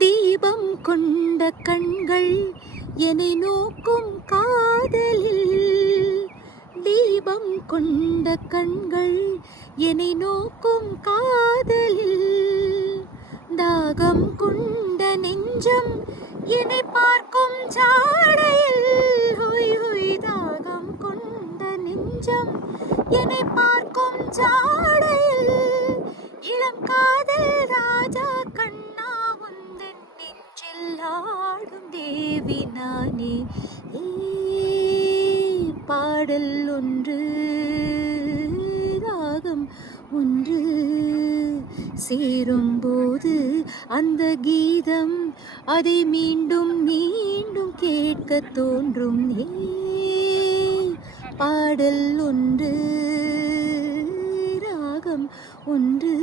தீபம் கொண்ட கண்கள் என்னை நோக்கும் காதலில், தீபம் கொண்ட கண்கள் என்னை நோக்கும் காதலில், தாகம் கொண்ட நெஞ்சம் என்னை பார்க்கும் ஜாடையில், ஹொய் ஹொய் தாகம் கொண்ட நெஞ்சம் என்னை பார்க்கும் ஜாடையில், இளம் காதல் ராஜா கண்ணா உந்தன் நெஞ்சில் ஆடும் தேவி நானே. பாடல் ஒன்று ராகம் ஒன்று சேரும்போது அந்த கீதம் அதை மீண்டும் மீண்டும் கேட்க தோன்றும். பாடல் ஒன்று ராகம் ஒன்று.